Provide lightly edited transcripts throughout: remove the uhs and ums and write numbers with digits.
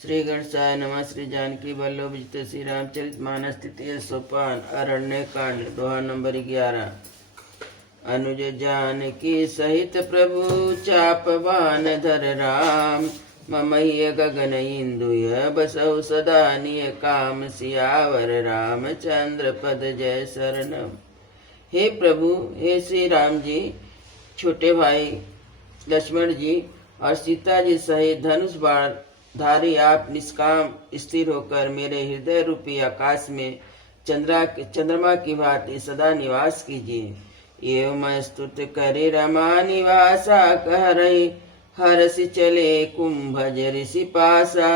श्री गणेशाय नमः। श्री जानकी वल्लभ जित श्री रामचरित मानस तृतीय सोपान अरण्य कांड दोहा नंबर 11। अनुज जानकी सहित प्रभु चापवान धर राम ममह्य गगन इंदुय बसौ सदा निय काम सियावर रामचंद्र पद जय शरणम। हे प्रभु, हे श्री राम जी, छोटे भाई लक्ष्मण जी और सीता जी सहित धनुष बाण धारी आप निष्काम स्थिर होकर मेरे हृदय रूपी आकाश में चंद्रमा की भांति सदा निवास कीजिए। एवं स्तुत करे रमा निवासा कह रही हरसि चले कुंभज ऋषि पासा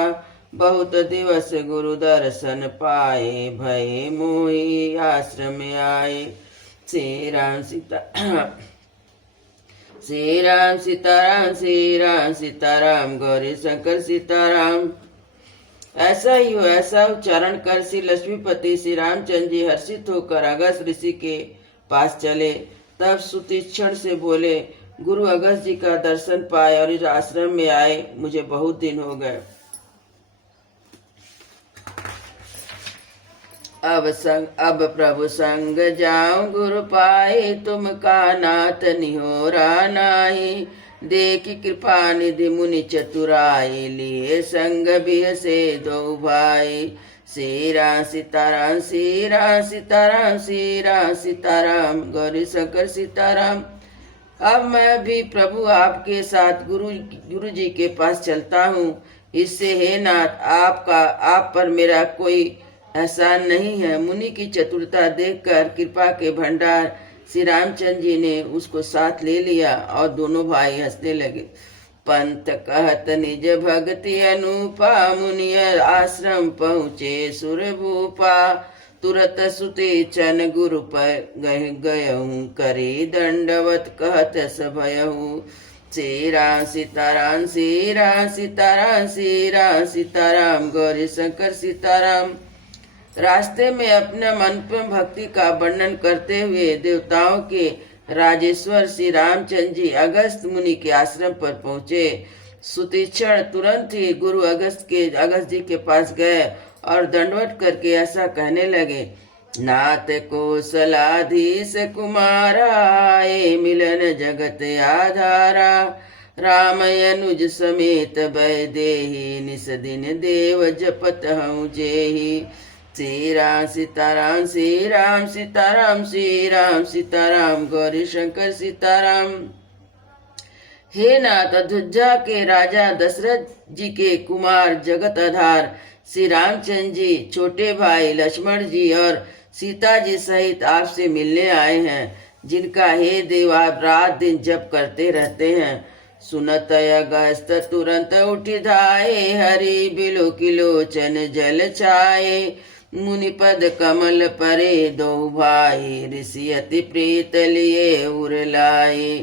बहुत दिवस गुरु दर्शन पाए भय मोहि आश्रम आए। श्री राम सीताराम श्री राम सीताराम गौरी शंकर सीताराम। ऐसा ही हो, ऐसा उच्चारण कर श्री लक्ष्मीपति श्री रामचंद्र जी हर्षित होकर अगस्त ऋषि के पास चले। तब सुतीक्षण से बोले, गुरु अगस्त जी का दर्शन पाए और इस आश्रम में आए मुझे बहुत दिन हो गए। अब प्रभु संग जाऊं गुरु पाए तुम का नाथ निहोरा नाही। देख कृपा निधि मुनि चतुराई लिए संग बिह से दो भाई। श्री राम सीताराम श्री राम सीताराम श्री राम सीताराम गौरी शंकर सीताराम। अब मैं भी प्रभु आपके साथ गुरु जी के पास चलता हूँ। इससे हे नाथ, आप पर मेरा कोई एहसान नहीं है। मुनि की चतुरता देखकर कृपा के भंडार श्री रामचंद्र जी ने उसको साथ ले लिया और दोनों भाई हंसने लगे। पंत कहत निज भक्ति अनुपा मुनिय आश्रम पहुँचे सुर भूपा। तुरत सुते चन गुरु पर गयहूँ करे दंडवत कहत सभयहूँ। श्री राम सीताराम श्री राम सीताराम श्री राम सीताराम गौरी शंकर सीताराम। रास्ते में अपने मन पर भक्ति का वर्णन करते हुए देवताओं के राजेश्वर श्री रामचंद्र जी अगस्त मुनि के आश्रम पर पहुँचे। सुतीक्षण तुरंत ही गुरु अगस्त जी के पास गए और दंडवत करके ऐसा कहने लगे, नाथ कौशलाधीश कुमारा आए मिलन जगत आधारा। राम अनुज समेत भय देहि निस दिन देव जपत हूँ जेहि। श्री राम सीताराम श्री राम सीताराम श्री राम सीताराम गौरी शंकर सीताराम। हे नाथ, अयोध्या के राजा दशरथ जी के कुमार जगत आधार श्री रामचंद्र जी छोटे भाई लक्ष्मण जी और सीता जी सहित आपसे मिलने आए हैं, जिनका हे देव आप रात दिन जप करते रहते हैं। सुनत अगस्त तुरंत उठी धाये हरि बिलो किलोचन जल छाये। मुनिपद कमल परे दो भाई ऋषि अति प्रीत लिए उर लाए।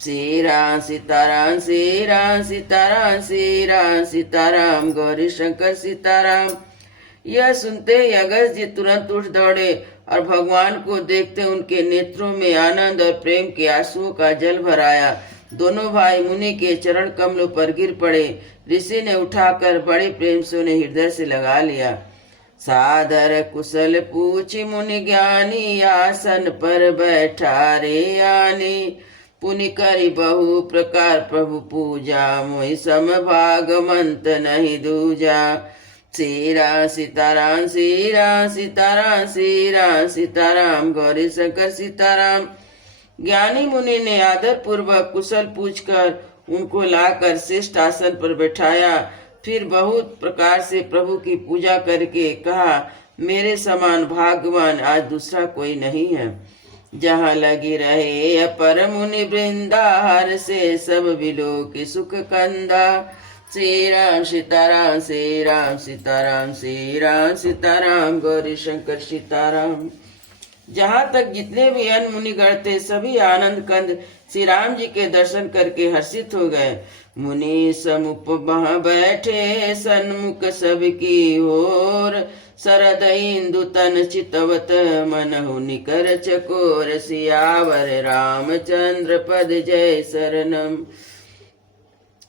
श्री राम सीताराम श्री राम सीताराम श्री राम सीताराम गौरी शंकर सीताराम। यह सुनते ही अगस्त जी तुरंत उठ दौड़े और भगवान को देखते उनके नेत्रों में आनंद और प्रेम के आंसुओं का जल भराया। दोनों भाई मुनि के चरण कमलों पर गिर पड़े। ऋषि ने उठाकर बड़े प्रेम से उन्हें हृदय से लगा लिया। सादर कुशल पूछी मुनि ज्ञानी आसन पर बैठा रे आनी। पुनि करी बहु प्रकार प्रभु पूजा मोहि सम भाग मंत नहीं दूजा। श्री राम सीताराम श्री राम सीताराम श्री राम सीताराम गौरी शंकर सीताराम। ज्ञानी मुनि ने आदर पूर्वक कुशल पूछकर उनको लाकर श्रेष्ठ आसन पर बैठाया। फिर बहुत प्रकार से प्रभु की पूजा करके कहा, मेरे समान भाग्यवान आज दूसरा कोई नहीं है। जहाँ लगी रहे अपर मुनि वृंदा हर से सब बिलो के सुख कंदा। श्री राम सीताराम श्री राम सीताराम श्री राम सीताराम गौरी शंकर सीताराम। जहाँ तक जितने भी अन मुनिगण थे सभी आनंद कंद श्री राम जी के दर्शन करके हर्षित हो गए। मुनि समुप वहाँ बैठे सन्मुख सबकी ओर। शरद इंदु तन चितवत मनहु निकर चकोर। सियावर रामचंद्र पद जय शरणम।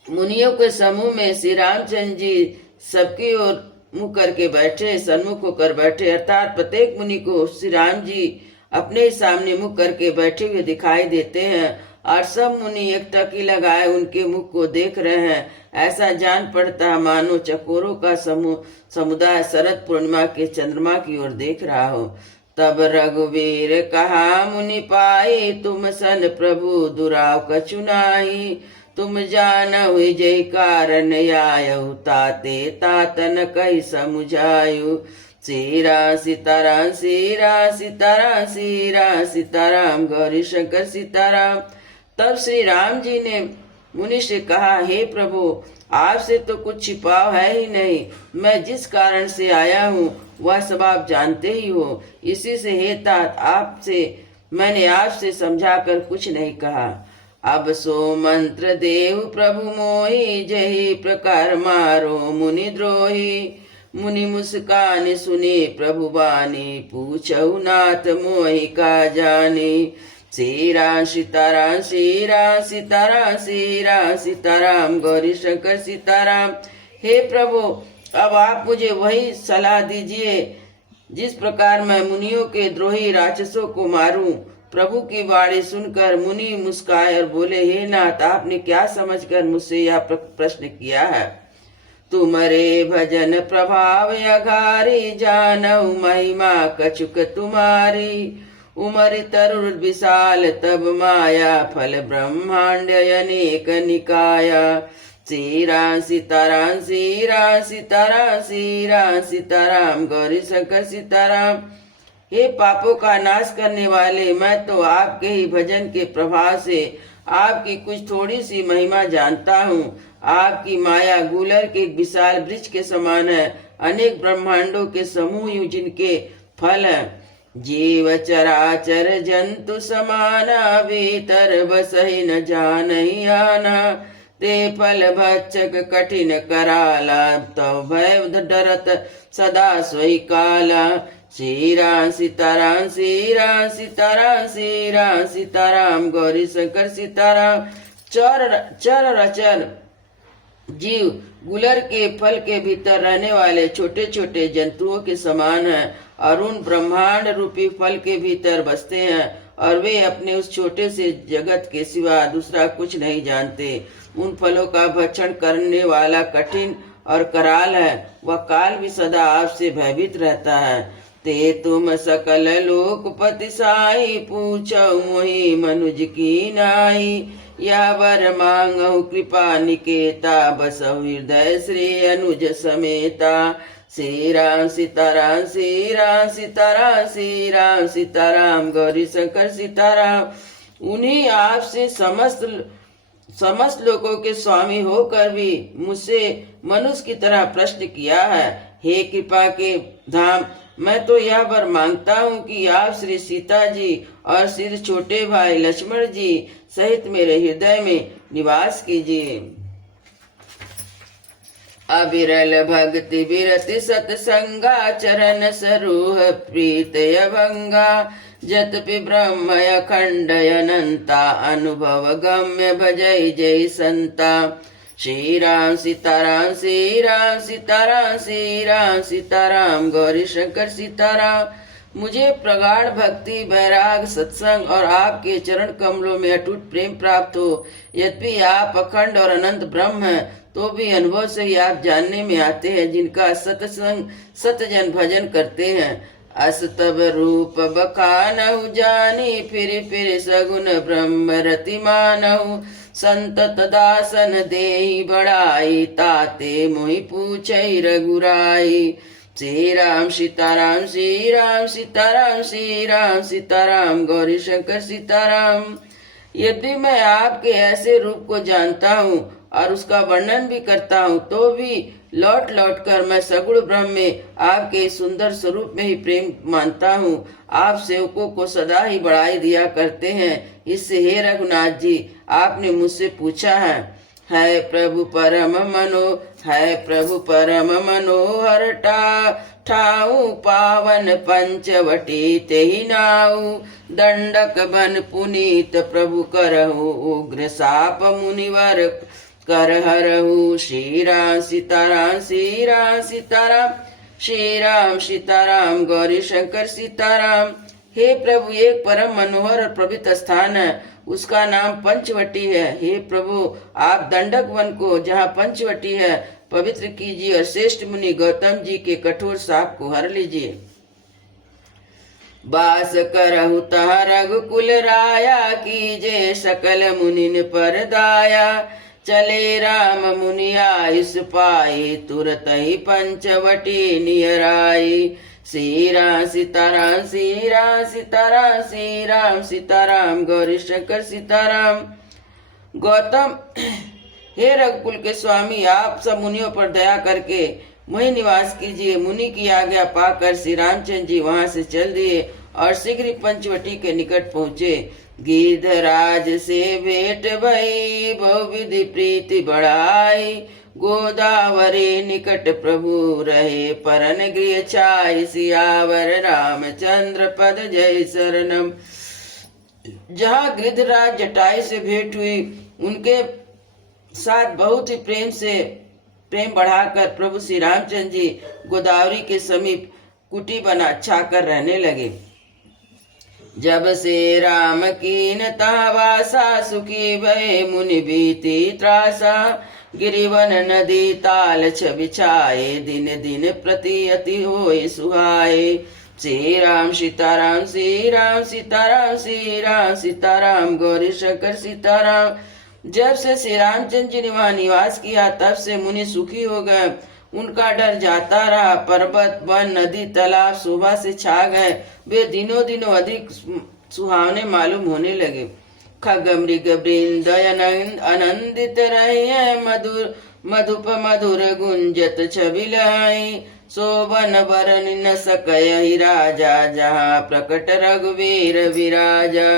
मुनियों के समूह में श्री रामचंद्र जी सबकी ओर मुंह करके बैठे, सन्मुख होकर बैठे, अर्थात प्रत्येक मुनि को श्री राम जी अपने सामने मुख करके बैठे हुए दिखाई देते हैं और सब मुनि एक टकी लगाए उनके मुख को देख रहे हैं। ऐसा जान पड़ता है मानो चकोरों का समुदाय शरद पूर्णिमा के चंद्रमा की ओर देख रहा हो। तब रघुवीर कहा मुनि पाई, तुम सन प्रभु दुराव कछु नाही। तुम जानहु जय कारण आयु, ताते तातन कही समुझायु। सीरा सीताराम सीरा सीताराम सीरा सीताराम गौरी शंकर सीताराम। तब श्री राम जी ने मुनि से कहा, हे प्रभु, आपसे तो कुछ छिपाव है ही नहीं। मैं जिस कारण से आया हूँ वह सब आप जानते ही हो। इसी से हे तात, मैंने आपसे समझा कर कुछ नहीं कहा। अब सो मंत्र देव प्रभु मोहि, जही प्रकार मारो मुनि द्रोही। मुनि मुस्कान सुने प्रभु बानी, पूछऊ नाथ मोहि का जानी। श्री राम सीताराम श्री राम सीताराम श्री राम सीताराम गौरी शंकर सीताराम। हे प्रभु, अब आप मुझे वही सलाह दीजिए जिस प्रकार मैं मुनियों के द्रोही राक्षसों को मारूं। प्रभु की वाणी सुनकर मुनि मुस्काए और बोले, हे नाथ, आपने क्या समझकर मुझसे यह प्रश्न किया है? तुम्हारे भजन प्रभाव अघारी, जानऊ महिमा कछुक तुम्हारी। उमर तरुण विशाल तब माया, फल ब्रह्मांड अनेक निकाया। श्री राम सीताराम श्री राम सीताराम श्री राम सीताराम गौरी शंकर सीताराम। हे पापों का नाश करने वाले, मैं तो आपके ही भजन के प्रभाव से आपकी कुछ थोड़ी सी महिमा जानता हूँ। आपकी माया गूलर के एक विशाल वृक्ष के समान है, अनेक ब्रह्मांडों के समूह जिनके फल हैं। जीव चराचर जंतु समाना, भीतर बसहि न जानहि आना। ते फल भक्षक कठिन कराला, तव भय डरत सदा सोई काला। श्री राम सीताराम श्री राम सीताराम श्री राम सीताराम गौरी शंकर सीताराम। चर अचर जीव गुलर के फल के भीतर रहने वाले छोटे छोटे जंतुओं के समान हैं और उन ब्रह्मांड रूपी फल के भीतर बसते हैं और वे अपने उस छोटे से जगत के सिवा दूसरा कुछ नहीं जानते। उन फलों का भक्षण करने वाला कठिन और कराल है, वह काल भी सदा आपसे भयभीत रहता है। ते तुम सकल लोकपति साई, पूछो मोहि मनुज की नाई। या वर मांगहु कृपा निकेता, बसहु हृदय श्री अनुज समेता। श्री राम सीताराम श्री राम सीताराम श्री राम सीताराम गौरी शंकर सीताराम। उन्हीं आपसे समस्त लोगों के स्वामी होकर भी मुझसे मनुष्य की तरह प्रश्न किया है। हे कृपा के धाम, मैं तो यह वर मांगता हूँ कि आप श्री सीता जी और श्री छोटे भाई लक्ष्मण जी सहित मेरे हृदय में निवास कीजिए। अविरल भक्ति विरति सत्संगा, चरण सरूह प्रीत भंगा। जतपि ब्रह्म अखंड अनंता, अनुभव गम्य भजै जय संता। श्री राम सीताराम श्री राम सीताराम श्री राम सीताराम गौरी शंकर सीताराम। मुझे प्रगाढ़ भक्ति, वैराग, सत्संग और आपके चरण कमलों में अटूट प्रेम प्राप्त हो। यद्यपि आप अखंड और अनंत ब्रह्म हैं, तो भी अनुभव से ही आप जानने में आते हैं, जिनका सत्संग सतजन भजन करते हैं। अस तब रूप बखानहु जानी, फिर सगुन ब्रह्म रति मानहु। संतत दासन देहि बढ़ाई, ताते मोहि पूछै रघुराई। श्री राम सीताराम श्री राम सीताराम श्री राम सीताराम गौरी शंकर सीताराम। यदि मैं आपके ऐसे रूप को जानता हूँ और उसका वर्णन भी करता हूँ, तो भी लौट लौट कर मैं सगुण ब्रह्म में आपके सुंदर स्वरूप में ही प्रेम मानता हूँ। आप सेवकों को सदा ही बढ़ाई दिया करते हैं। इससे हे रघुनाथ जी, आपने मुझसे पूछा है प्रभु परम मनोहर ठाऊ पावन पंचवटी तेहि नाऊ। दंडक बन पुनीत प्रभु करहु, उग्र साप मुनिवर कर हरहु। श्री राम सीताराम, श्री राम सीताराम, श्री राम सीताराम, गौरी शंकर सीताराम। हे प्रभु, एक परम मनोहर और पवित्र स्थान है, उसका नाम पंचवटी है। हे प्रभु, आप दंडक वन को, जहाँ पंचवटी है, पवित्र कीजिए और श्रेष्ठ मुनि गौतम जी के कठोर साप को हर लीजिए। बास करहु तह रघुकुल राया, कीजे सकल मुनिन पर दाया। चले राम मुनि आयुष पाए, तुरत ही पंचवटी नियर आई। श्री राम सीताराम, श्री राम सीताराम, श्री राम सीताराम, गौरी शंकर सीताराम। गौतम, हे रघुकुल के स्वामी, आप सब मुनियों पर दया करके वहीं निवास कीजिए। मुनि की आज्ञा पाकर श्री रामचंद्र जी वहां से चल दिए और शीघ्र ही पंचवटी के निकट पहुँचे। गिरिधराज से भेंट भई, बहुविधि प्रीति बढ़ाई। गोदावरी निकट प्रभु रहे, परन गृह छाई। सियावर रामचंद्र पद जय शरणम। जहाँ गिरिधराज जटाई से भेंट हुई, उनके साथ बहुत ही प्रेम बढ़ाकर प्रभु श्री रामचंद्र जी गोदावरी के समीप कुटी बना छाकर रहने लगे। जब से राम कीन तहाँ वासा, सुखी भय मुनि बीती त्रासा। गिरिवन नदी ताल बिछाए, दिन दिन प्रति अति होए सुहाए। श्री राम सीताराम, श्री राम सीताराम, श्री राम सीताराम, गौरी शंकर सीताराम। जब से श्री रामचंद्र जी ने वहाँ निवास किया, तब से मुनि सुखी हो गए। उनका डर जाता रहा। पर्वत, वन, नदी, तालाब शोभा से छा गए। वे दिनों दिनों अधिक सुहावने मालूम होने लगे। खग मृग वृंद आनंदित रहे, मधुप मधुर गुंजत छवि लहाई। शोभन बरन न सकहि राजा, जहाँ प्रकट रघुवीर विराजा।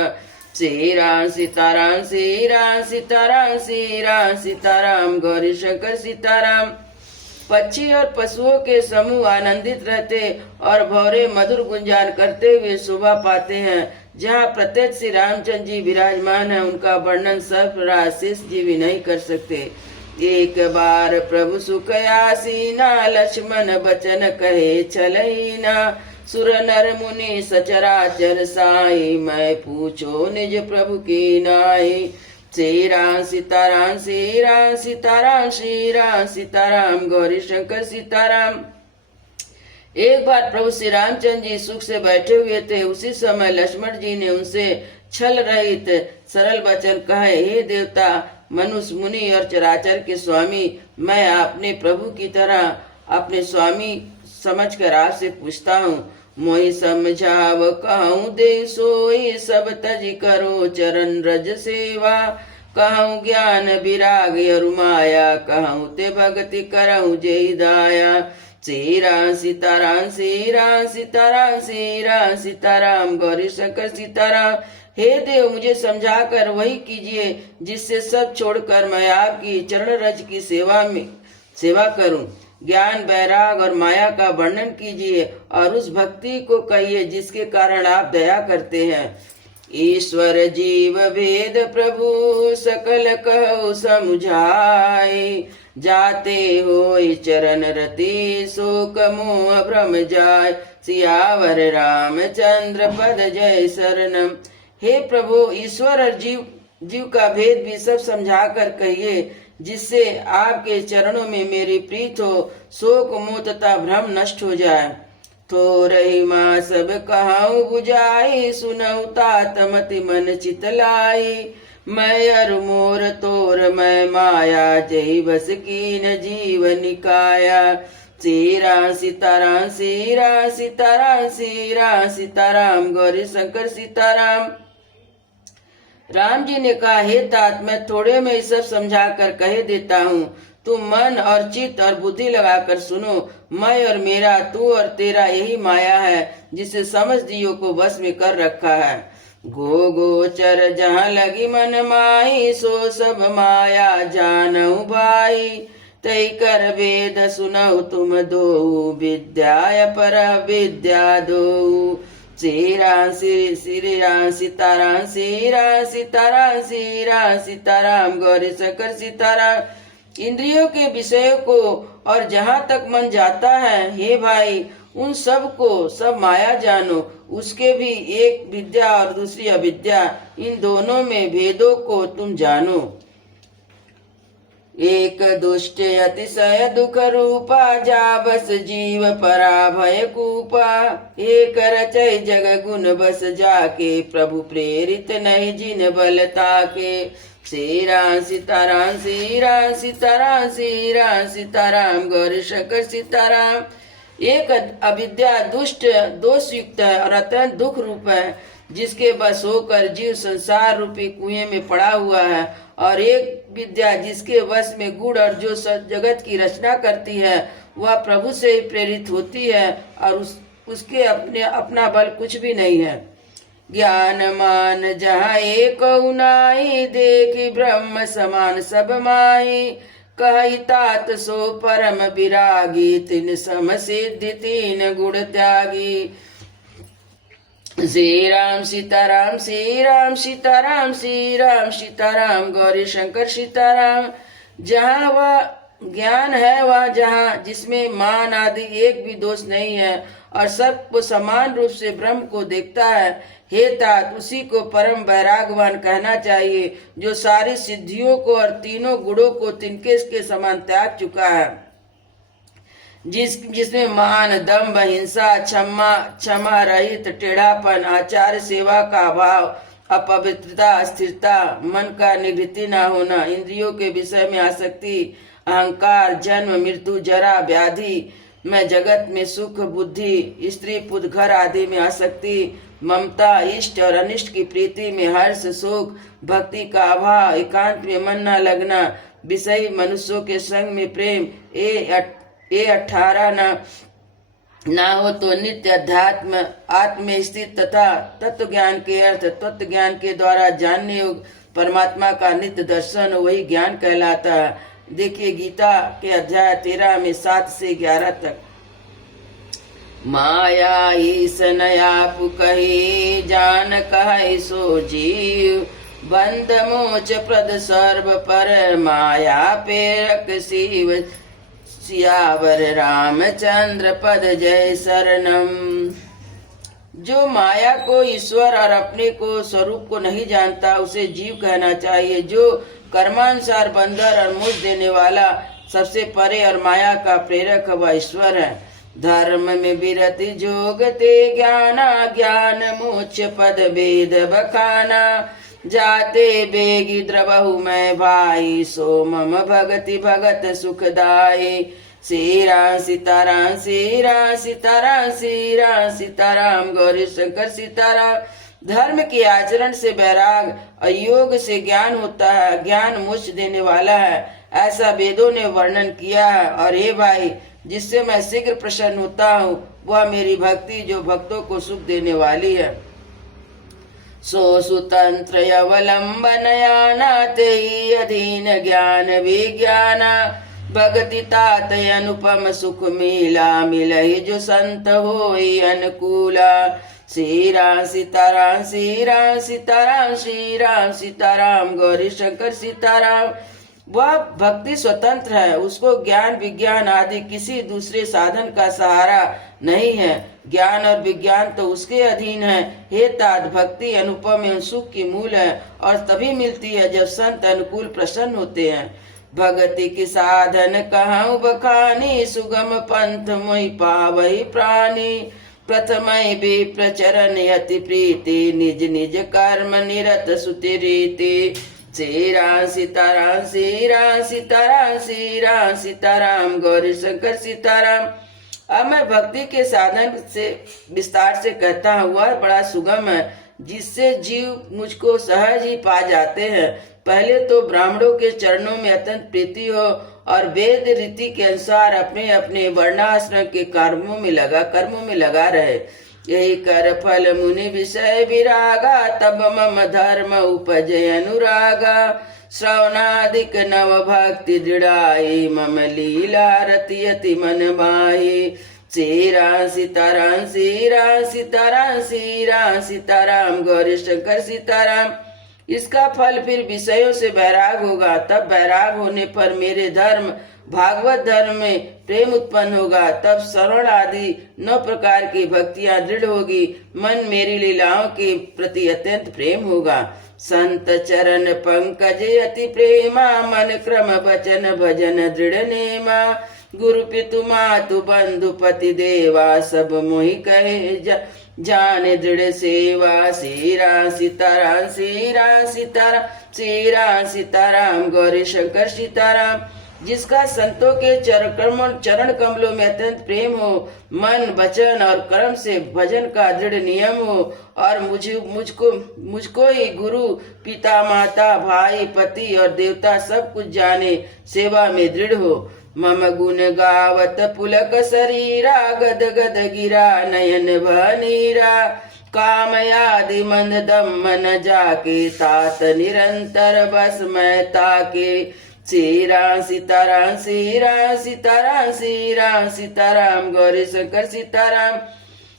श्री राम सीताराम, श्री राम सीताराम, श्री राम सीताराम, गौरी शंकर सीताराम। पक्षी और पशुओं के समूह आनंदित रहते और भौरे मधुर गुंजान करते हुए शोभा पाते हैं। जहाँ प्रत्यक्ष श्री रामचंद्र जी विराजमान है, उनका वर्णन सर्वराशिष जी भी नहीं कर सकते। एक बार प्रभु सुख आसीना, लक्ष्मण बचन कहे छलहीना। सुर नर मुनि सचराचर साई, मैं पूछो निज प्रभु की नाई। श्री राम सीताराम, श्री राम सीताराम, श्री राम सीताराम, गौरी शंकर सीताराम। एक बार प्रभु श्री रामचंद्र जी सुख से बैठे हुए थे। उसी समय लक्ष्मण जी ने उनसे छल रहित सरल वचन कहे, हे देवता, मनुष्य, मुनि और चराचर के स्वामी, मैं अपने प्रभु की तरह अपने स्वामी समझकर आपसे पूछता हूँ। मोहि समझाव कहूँ दे सोई, सब तज करो चरण रज सेवा। कहूँ ज्ञान विराग और माया, कहूँ ते भक्ति करहूँ जय दाया। श्री राम सीताराम, श्री राम सीताराम, श्री राम सीताराम, गौरी शंकर सीताराम। हे देव, मुझे समझा कर वही कीजिए जिससे सब छोड़कर मैं आपकी चरण रज की सेवा करूं। ज्ञान, वैराग और माया का वर्णन कीजिए और उस भक्ति को कहिए जिसके कारण आप दया करते हैं। ईश्वर जीव भेद प्रभु सकल कहु समुझाए। जाते होई चरण रति शोक मोह भ्रम जाय। सियावर रामचंद्र पद जय शरणम। हे प्रभु, ईश्वर और जीव का भेद भी सब समझा कर कहिए जिससे आपके चरणों में मेरी प्रीत हो, शोक मोह तथा भ्रम नष्ट हो जाए। थोरहि माँ सब कहाऊ बुझाई, सुनऊ तात मति मन चितलाई। मैं अरु मोर तोर मैं माया, जय बस कीन जीव निकाया। श्री राम सीताराम, श्री राम सीताराम, श्री राम सीताराम, गौरी शंकर सीताराम। राम जी ने कहा, हे तात, मैं थोड़े में ही सब समझा कर कह देता हूँ। तुम मन और चित्त और बुद्धि लगाकर सुनो। मैं और मेरा, तू और तेरा यही माया है जिसे समझ जीवों को बस में कर रखा है। गोचर जहाँ लगी मन माही, सो सब माया जानऊ भाई। तई कर वेद सुनऊ तुम दो, विद्या पर विद्या दो। श्री राम श्री राम सीताराम श्री राम सीताराम श्री राम सीताराम गौरी शंकर सीताराम। इंद्रियों के विषयों को और जहाँ तक मन जाता है, हे भाई, उन सब को सब माया जानो। उसके भी एक विद्या और दूसरी अविद्या, इन दोनों में भेदों को तुम जानो। एक दुष्ट अतिशय दुख रूपा, जा बस जीव परा भय कूपा। एक रचय जग गुण बस जाके, प्रभु प्रेरित नहीं जिन बलता के। श्री राम सीताराम श्री राम सीताराम श्री राम सीताराम गौरी शंकर सीताराम। एक अविद्या दुष्ट दोष युक्त है और अत्यंत दुख रूप है, जिसके बस होकर जीव संसार रूपी कुएं में पड़ा हुआ है। और एक विद्या जिसके वश में गुण और जो जगत की रचना करती है, वह प्रभु से ही प्रेरित होती है और उसके अपना बल कुछ भी नहीं है। ज्ञान मान जहाँ एक नाई, देखी ब्रह्म समान सब माही। कही तात सो परम विरागी, तिन सम सिद्धि तीन गुण त्यागी। श्री राम सीताराम श्री राम सीताराम श्री राम सीताराम गौरी शंकर सीताराम। जहाँ वह ज्ञान है, वह जहाँ जिसमें मान आदि एक भी दोष नहीं है और सबको समान रूप से ब्रह्म को देखता है, हे तात, उसी को परम वैरागवान कहना चाहिए, जो सारी सिद्धियों को और तीनों गुणों को तिनके के समान त्याग चुका है। जिसमें मान, दम्भ, हिंसा, क्षमा रहित, टेढ़ापन, आचार सेवा का अभाव, अपवित्रता, अस्थिरता, मन का निवृत्ति न होना, इंद्रियों के विषय में आसक्ति, अहंकार, जन्म मृत्यु जरा व्याधि में, जगत में सुख बुद्धि, स्त्री पुत्र घर आदि में आसक्ति, ममता, इष्ट और अनिष्ट की प्रीति में हर्ष शोक, भक्ति का अभाव, एकांत में मन न लगना, विषयी मनुष्यों के संग में प्रेम, ये 18 ना हो तो नित्य अध्यात्म आत्म स्थित तथा तत्व ज्ञान के अर्थ तत्व ज्ञान के द्वारा जानने योग्य परमात्मा का नित्य दर्शन, वही ज्ञान कहलाता है। देखिए गीता के अध्याय 13 में 7 से 11 तक। माया ईस नया पुकही, जान कहे सो जीव। बंद मोच प्रद सर्व पर, माया प्रेरक शिव। सियावर रामचंद्र पद जय शरणम। जो माया को ईश्वर और अपने को स्वरूप को नहीं जानता, उसे जीव कहना चाहिए। जो कर्मानुसार बंधन और मोक्ष देने वाला, सबसे परे और माया का प्रेरक वह ईश्वर है। धर्म में विरति जोगते ज्ञाना, ज्ञान मोक्ष पद वेद बखाना। जाते बेगी द्रवहु मैं भाई, सो मम भगति भगत सुखदाई। श्री राम सीताराम श्री राम सीताराम श्री राम सीताराम गौरी शंकर सीताराम। धर्म के आचरण से वैराग और योग से ज्ञान होता है। ज्ञान मोक्ष देने वाला है, ऐसा वेदों ने वर्णन किया है। और हे भाई, जिससे मैं शीघ्र प्रसन्न होता हूँ, वह मेरी भक्ति जो भक्तों को सुख देने वाली है। सो सुतंत्र अवलंबनयाना, तेहि अधीन ज्ञान विज्ञाना। भगति तात अनुपम सुख मिला, मिलहि जो संत होई अनुकूला। श्री राम सीताराम श्री राम सीताराम श्री राम सीताराम गौरी शंकर सीताराम। वह भक्ति स्वतंत्र है, उसको ज्ञान विज्ञान आदि किसी दूसरे साधन का सहारा नहीं है। ज्ञान और विज्ञान तो उसके अधीन है। हे तात, भक्ति अनुपम एवं सुख की मूल है और तभी मिलती है जब संत अनुकूल प्रसन्न होते हैं। भगति की साधन कहूँ बखानी, सुगम पंथ मोहि पावहि प्राणी। प्रथम भी प्रचरण अति प्रीति, निज निज कर्म निरत सुति रीति। श्री राम सीताराम श्री राम सीताराम श्री राम सीताराम गौरी शंकर सीताराम। अब मैं भक्ति के साधन से विस्तार से कहता हूँ। वह बड़ा सुगम है, जिससे जीव मुझको सहज ही पा जाते हैं। पहले तो ब्राह्मणों के चरणों में अत्यंत प्रीति हो और वेद रीति के अनुसार अपने अपने वर्णाश्रम के कर्मों में लगा रहे। यही कर फल मुनि विषय विरागा, तब मम धर्म उपजय अनुरागा। श्रवणादिक नव भक्ति दृढ़ाई, मम लीला रति अति मन माही। श्री राम सीताराम, श्री राम सीताराम, श्री राम सीताराम, गौरी शंकर सीताराम। इसका फल फिर विषयों से वैराग होगा। तब वैराग होने पर मेरे धर्म भागवत धर्म में प्रेम उत्पन्न होगा। तब श्रवण आदि 9 प्रकार की भक्तियां दृढ़ होगी। मन मेरी लीलाओं के प्रति अत्यंत प्रेम होगा। संत चरण पंकज अति प्रेमा, मन क्रम वचन भजन दृढ़ नेमा। गुरु पितु मातु बंधु पति देवा, सब मोहि कहे जाने दृढ़ सेवा। श्री राम सीताराम, श्री राम सीताराम, श्री राम सीताराम, गौरी शंकर सीताराम। जिसका संतों के चरण कमलों में अत्यंत प्रेम हो, मन वचन और कर्म से भजन का दृढ़ नियम हो, और मुझको ही गुरु पिता माता भाई पति और देवता सब कुछ जाने सेवा में दृढ़ हो। मम गुण गावत पुलक शरीरा, गद गद गिरा नयन बनीरा। कामयादि मंद दम मन जाके, तात निरंतर बस मैं ताके। श्री राम सीताराम, श्री राम सीताराम, श्री राम सीताराम, गौरी शंकर सीताराम।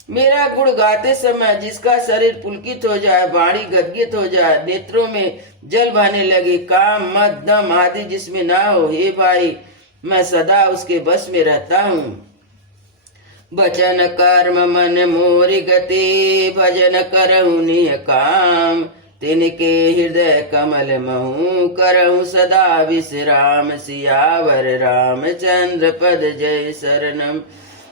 मेरा गुण गाते समय जिसका शरीर पुलकित हो जाए, वाणी गदगद हो जाए, नेत्रों में जल बहने लगे, काम मद दम आदि जिसमें ना हो, हे भाई मैं सदा उसके बस में रहता हूँ। वचन कर्म मन मोरि गति, भजन करहु निह काम। तिनके हृदय कमल महु, करहु सदा विश्राम। सियावर रामचंद्र पद जय शरणम।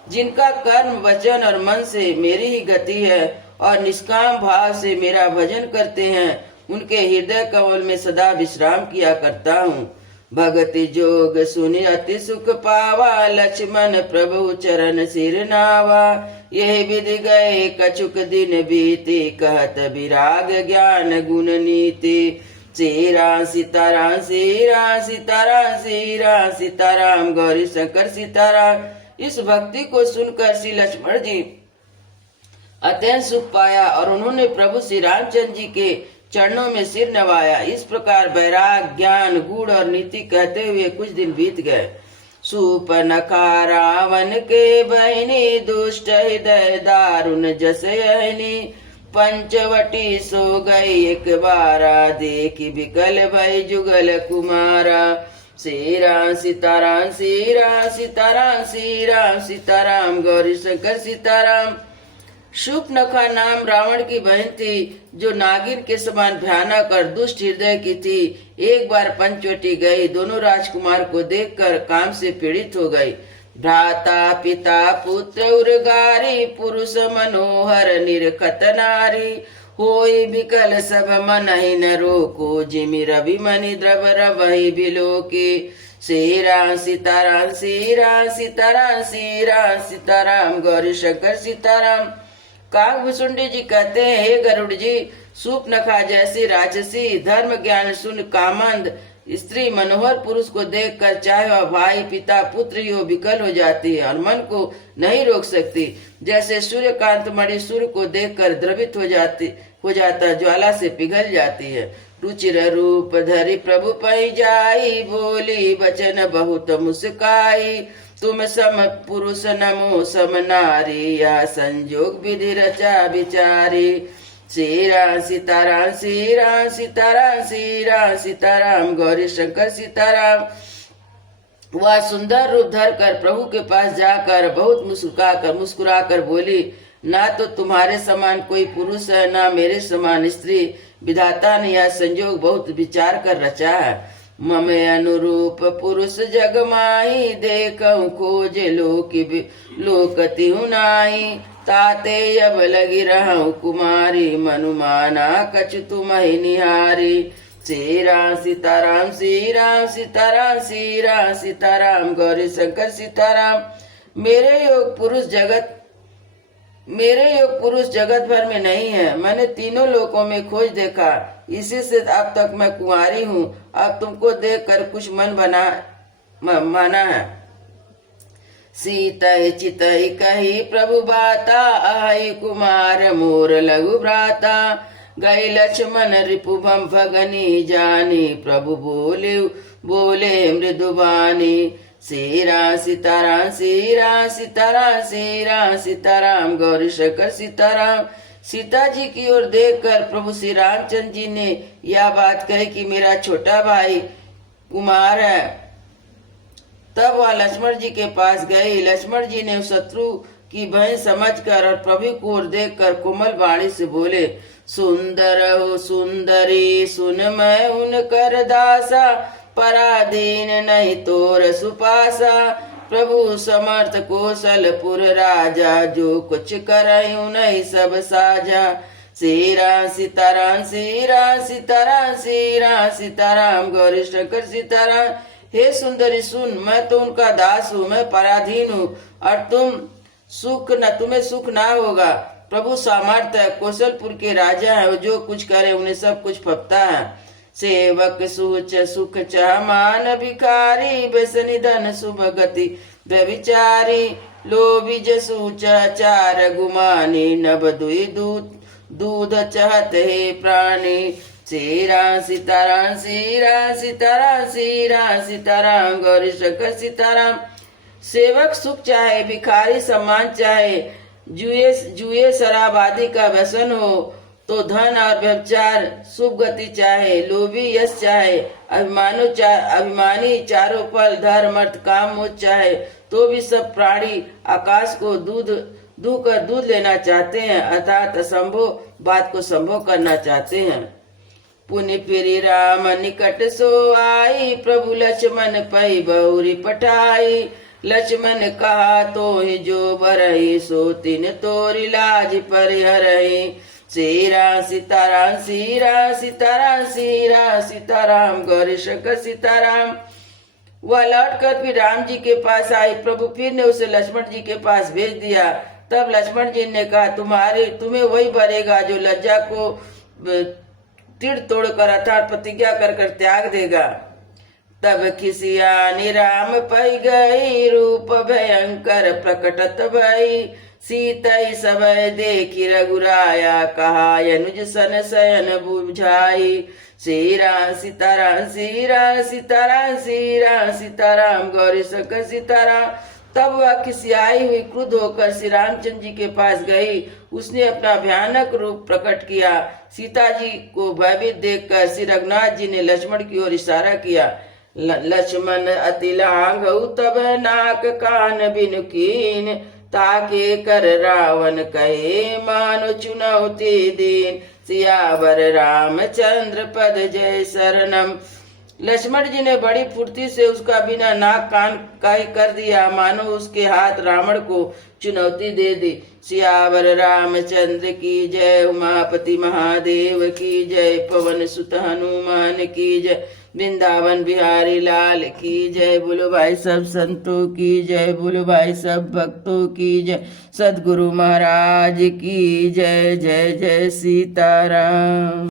जिनका कर्म वचन और मन से मेरी ही गति है और निष्काम भाव से मेरा भजन करते हैं, उनके हृदय कमल में सदा विश्राम किया करता हूँ। भगति जोग सुनि अति सुख पावा, लक्ष्मण प्रभु चरण सिर नावा। यह विधि गए कछुक दिन बीती, कहत विराग ज्ञान गुण नीति। श्री राम सीताराम, श्री राम सीताराम, श्री राम सीताराम, गौरी शंकर सीताराम। इस भक्ति को सुनकर श्री लक्ष्मण जी अत्यंत सुख पाया और उन्होंने प्रभु श्री रामचंद्र जी के चरणों में सिर नवाया। इस प्रकार वैराग ज्ञान गुण और नीति कहते हुए कुछ दिन बीत गए। सूपनखा रावण के बहनी, दुष्ट हृदय दारुण जस यहनी। पंचवटी सो गई एक बारा, देखी विकल भई जुगल कुमारा। श्री राम सीताराम, श्री राम सीताराम, श्री राम सीताराम, गौरी शंकर सीताराम। शूर्पणखा नाम रावण की बहन थी, जो नागिन के समान भयानक और दुष्ट हृदय की थी। एक बार पंचवटी गई, दोनों राजकुमार को देखकर काम से पीड़ित हो गई। भ्राता पिता पुत्र उर्गारी, पुरुष मनोहर निरखत नारी। होई विकल सब मन ही न रोको, जिमि रवि मणि द्रव रवहि बिलोके। श्री राम सीताराम, श्री राम सीताराम, श्री राम सीताराम, गौरी शंकर सीताराम। काकभुसुंडी जी कहते हैं, हे गरुड़ जी, शूर्पणखा जैसी राक्षसी धर्म ज्ञान शून्य कामंद स्त्री मनोहर पुरुष को देखकर चाहे वह भाई पिता पुत्र ही हो विकल हो जाती है और मन को नहीं रोक सकती। जैसे सूर्यकांत मणि सूर्य को देखकर द्रवित हो जाता ज्वाला से पिघल जाती है। रुचिर रूप धरि प्रभु पै जाई, बोली वचन बहुत मुस्काई। तुम सम पुरुष नमो सम नारी, या संजोग विधि रचा विचारी। श्री राम सीताराम, श्री राम सीताराम, श्री राम सीताराम, गौरी शंकर सीताराम। वह सुंदर रूप धर कर प्रभु के पास जाकर बहुत मुस्कुराकर बोली, ना तो तुम्हारे समान कोई पुरुष है, ना मेरे समान स्त्री। विधाता ने यह संजोग बहुत विचार कर रचा है। मम अनुरूप पुरुष जग माही, देखऊं खोज लोकति नाई। ताते अब लगी रहूं कुमारी, मनुमाना कछु तुम ही निहारी। श्री राम सीताराम, श्री राम सीताराम, श्री राम सीताराम, गौरी शंकर सीताराम। मेरे योग पुरुष जगत भर में नहीं है। मैंने तीनों लोकों में खोज देखा, इसी से अब तक मैं कुंवारी हूँ। अब तुमको देखकर कुछ मन माना है। सीतहि चितहि कही प्रभु बाता, आई कुमार मोर लघु भ्राता। गई लक्ष्मण रिपुभम भगनी जानी, प्रभु बोले मृदुबानी। सीताराम सीताराम गौरी शंकर सीताराम। सीता जी की ओर देखकर प्रभु श्री रामचंद्र जी ने यह बात कही कि मेरा छोटा भाई कुमार है। तब वह लक्ष्मण जी के पास गए। लक्ष्मण जी ने शत्रु की बहन समझकर और प्रभु को ओर देखकर कोमल वाणी से बोले, सुंदर हो सुंदरी सुन मैं उनकर दासा, पराधीन नहीं तोर सुपासा। प्रभु समर्थ कौशलपुर राजा, जो कुछ करऊं नहीं सब साजा। सीताराम सीताराम गौरी शंकर सीताराम। हे सुंदरी सुन, मैं तो उनका दास हूँ, मैं पराधीन हूँ और तुम्हें सुख ना होगा। प्रभु सामर्थ्य कौशलपुर के राजा है, जो कुछ करे उन्हें सब कुछ फपता है। सेवक सूच सुख चाह मान भिखारी, व्यसनी धन शुभ गति व्यभिचारी। लोभी जसूच चार गुमानी, नभ दुई दूध चाहत हे प्राणी। सीताराम सीताराम गौरी शंकर सीताराम। सेवक सुख चाहे, भिखारी सम्मान चाहे, जुए शराब आदि का व्यसन हो तो धन और व्यभिचार, शुभ गति चाहे, लोभी यश चाहे, अभिमानी चारों पल धर्म अर्थ काम मोह चाहे, तो भी सब प्राणी आकाश को दूध लेना चाहते हैं, अर्थात असंभव बात को संभव करना चाहते हैं। पुनि फिरि राम निकट सो आई, प्रभु लक्ष्मण पै बहुरी पठाई। लक्ष्मण कहा तो ही जो बरही, सो तिन तोरी लाज परिहरही। सीताराम गौरी शंकर सीताराम। वह लौट कर फिर राम जी के पास आई। प्रभु फिर ने उसे लक्ष्मण जी के पास भेज दिया। तब लक्ष्मण जी ने कहा, तुम्हें वही भरेगा जो लज्जा को तिड़ तोड़कर अर्थात प्रतिज्ञा कर त्याग देगा। तब खिसियानी राम पै गई, रूप भयंकर प्रकटत भई। सीतई सबय देखी रघुराया, कहा अनुज सन शयन बुझाई। सीताराम गौरी शंकर सीताराम। तब वह खिसियाई हुई क्रुद्ध होकर श्री रामचंद्र जी के पास गई। उसने अपना भयानक रूप प्रकट किया। सीता जी को भयभीत देखकर श्री रघुनाथ जी ने लक्ष्मण की ओर इशारा किया। लक्ष्मण अति लांघऊ तब नाक कान बिनु कीन, ताके कर रावण कहे मानो चुनौती दीन। सियावर रामचंद्र पद जय शरणम। लक्ष्मण जी ने बड़ी फुर्ती से उसका बिना नाक कान का ही कर दिया, मानो उसके हाथ रावण को चुनौती दे दी। सियावर रामचंद्र की जय, उमापति महादेव की जय, पवन सुत हनुमान की जय, वृंदावन बिहारी लाल की जय। बोलो भाई सब संतों की जय, बोलो भाई सब भक्तों की जय, सद्गुरु महाराज की जय। जय जय सीताराम।